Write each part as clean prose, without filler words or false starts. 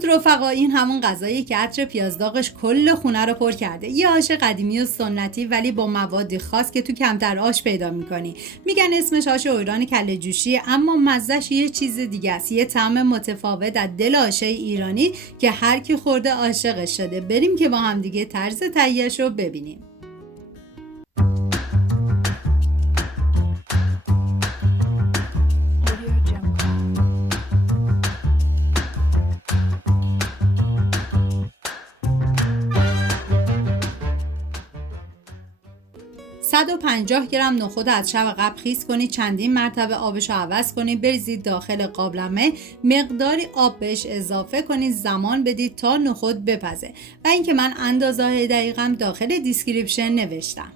درود رفقا، این همون غذایی که عطر پیاز داغش کل خونه رو پر کرده. یه آش قدیمی و سنتی ولی با مواد خاص که تو کمتر آش پیدا میکنی. میگن اسمش آش ایرانی کله جوشیه، اما مزهش یه چیز دیگه است. یه طعم متفاوت از دل آشای ایرانی که هر کی خورده عاشقش شده. بریم که با هم دیگه طرز تهیه‌اش رو ببینیم. 150 گرم نخود از شب قبل خیس کنید، چندین مرتبه آبش رو عوض کنید، بریزید داخل قابلمه، مقداری آب بهش اضافه کنید، زمان بدید تا نخود بپزه و اینکه من اندازه‌های دقیقم داخل دیسکریپشن نوشتم.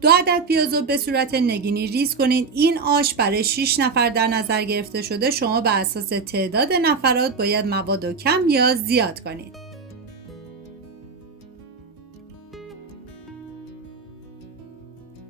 2 عدد پیاز رو به صورت نگینی ریز کنید. این آش برای 6 نفر در نظر گرفته شده. شما بر اساس تعداد نفرات باید مواد رو کم یا زیاد کنید.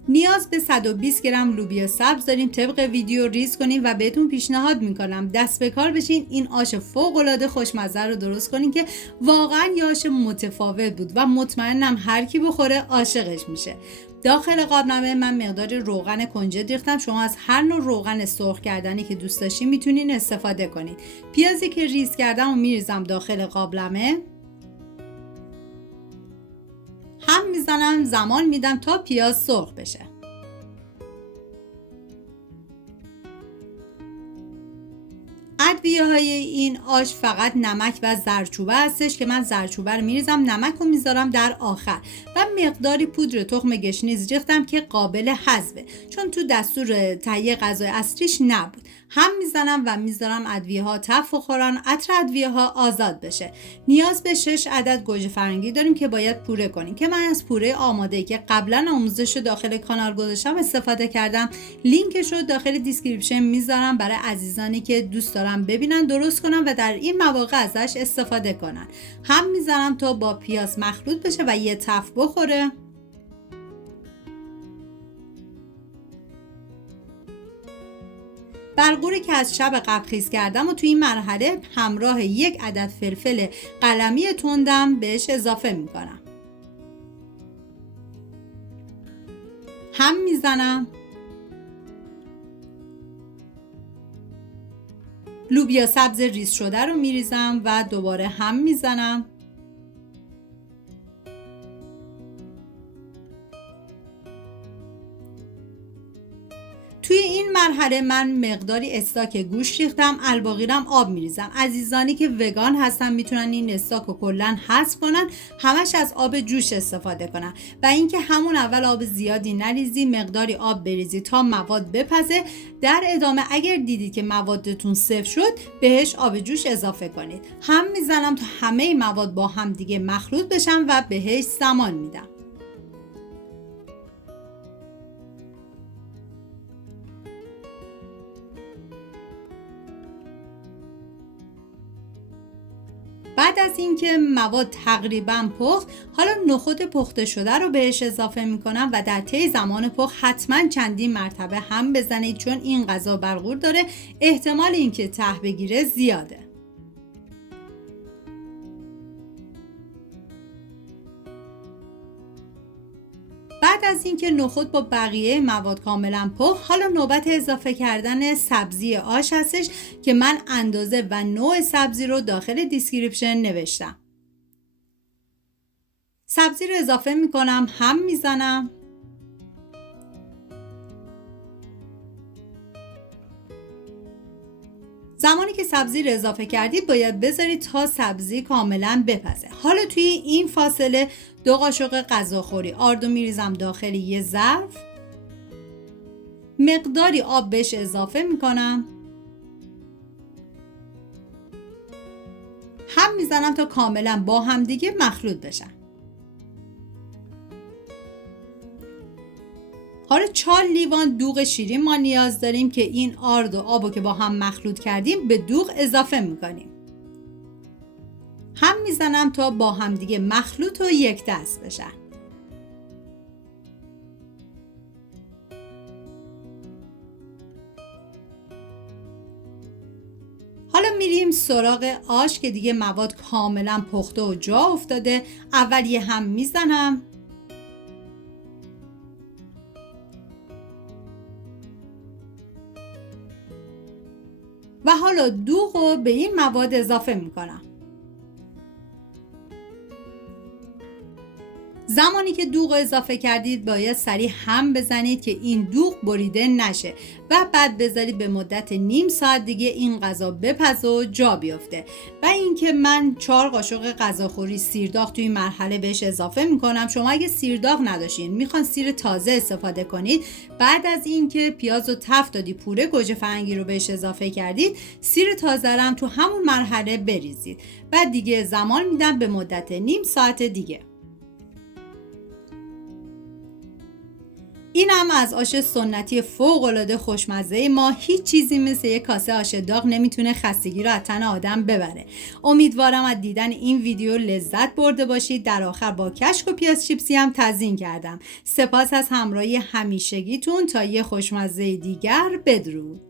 نیاز به 120 گرم لوبیا سبز داریم. طبق ویدیو ریز کنید و بهتون پیشنهاد میکنم دست به کار بشین این آش فوق العاده خوشمزه رو درست کنید که واقعا یه آش متفاوت بود و مطمئنم هر کی بخوره عاشقش میشه. داخل قابلمه من مقدار روغن کنجد ریختم. شما از هر نوع روغن سرخ کردنی که دوست داشتین میتونین استفاده کنید. پیازی که ریز کردم و میریزم داخل قابلمه. هم میزنم، زمان میدم تا پیاز سرخ بشه. ادویه های این آش فقط نمک و زردچوبه هستش که من زردچوبه رو میریزم، نمک رو میذارم در آخر و مقداری پودر تخم گشنیز ریختم که قابل حذفه چون تو دستور تهیه غذای اصلیش نبود. هم میزنم و میذارم ادویه ها تف بخورن، عطر ادویه ها آزاد بشه. نیاز به 6 عدد گوجه فرنگی داریم که باید پوره کنیم که من از پوره آماده که قبلا آموزش داخل کانال گذاشتم استفاده کردم. لینکش رو داخل دیسکریپشن میذارم برای عزیزانی که دوست دارن ببینن، درست کنن و در این مواقع ازش استفاده کنن. هم میذارم تا با پیاز مخلوط بشه و یه تف بخوره. بلغوری که از شب قبل خیس کردم و توی این مرحله همراه 1 عدد فلفل قلمی تندم بهش اضافه میکنم. هم میزنم. لوبیا سبز ریز شده رو میریزم و دوباره هم میزنم. توی این مرحله من مقداری استاک گوشت ریختم، الباقیرم آب میریزم. عزیزانی که وگان هستن میتونن این استاک رو کلا حذف کنن، همش از آب جوش استفاده کنن و اینکه همون اول آب زیادی نریزی، مقداری آب بریزی تا مواد بپزه. در ادامه اگر دیدید که موادتون صفر شد بهش آب جوش اضافه کنید. هم میزنم تا همه مواد با هم دیگه مخلوط بشن و بهش زمان میدم. بعد از اینکه مواد تقریبا پخت، حالا نخود پخته شده رو بهش اضافه میکنم و در طی زمان پخت حتما چندین مرتبه هم بزنید چون این غذا بلغور داره، احتمال اینکه ته بگیره زیاده. بعد از اینکه نخود با بقیه مواد کاملا پخت، حالا نوبت اضافه کردن سبزی آش هستش که من اندازه و نوع سبزی رو داخل دیسکریپشن نوشتم. سبزی رو اضافه میکنم، هم میزنم. زمانی که سبزی رو اضافه کردید باید بذارید تا سبزی کاملا بپزه. حالا توی این فاصله 2 قاشق غذاخوری آرد رو میریزم داخل یه ظرف، مقداری آب بهش اضافه میکنم، هم میزنم تا کاملا با هم دیگه مخلوط بشن. حالا 4 لیوان دوغ شیرین ما نیاز داریم که این آرد و آبو که با هم مخلوط کردیم به دوغ اضافه میکنیم. هم میزنم تا با هم دیگه مخلوط و یک دست بشن. میریم سراغ آش که دیگه مواد کاملا پخته و جا افتاده. اول یه هم میزنم و حالا دوغ رو به این مواد اضافه میکنم. زمانی که دوغ اضافه کردید باید سریع هم بزنید که این دوغ بریده نشه و بعد بذارید به مدت نیم ساعت دیگه این غذا بپزه و جا بیفته. و اینکه من 4 قاشق غذاخوری سیرداغ توی این مرحله بهش اضافه میکنم. شما اگه سیرداغ نداشتین میخوان سیر تازه استفاده کنید، بعد از اینکه پیاز و تفت دادی پوره گوجه فرنگی رو بهش اضافه کردید، سیر تازه رو هم تو همون مرحله بریزید. بعد دیگه زمان میدم به مدت نیم ساعت دیگه. این هم از آش سنتی فوق‌العاده خوشمزه ما. هیچ چیزی مثل یک کاسه آش داغ نمیتونه خستگی رو از تن آدم ببره. امیدوارم از دیدن این ویدیو لذت برده باشید. در آخر با کشک و پیاز چیپسی هم تزیین کردم. سپاس از همراهی همیشگیتون. تا یه خوشمزه دیگر، بدرود.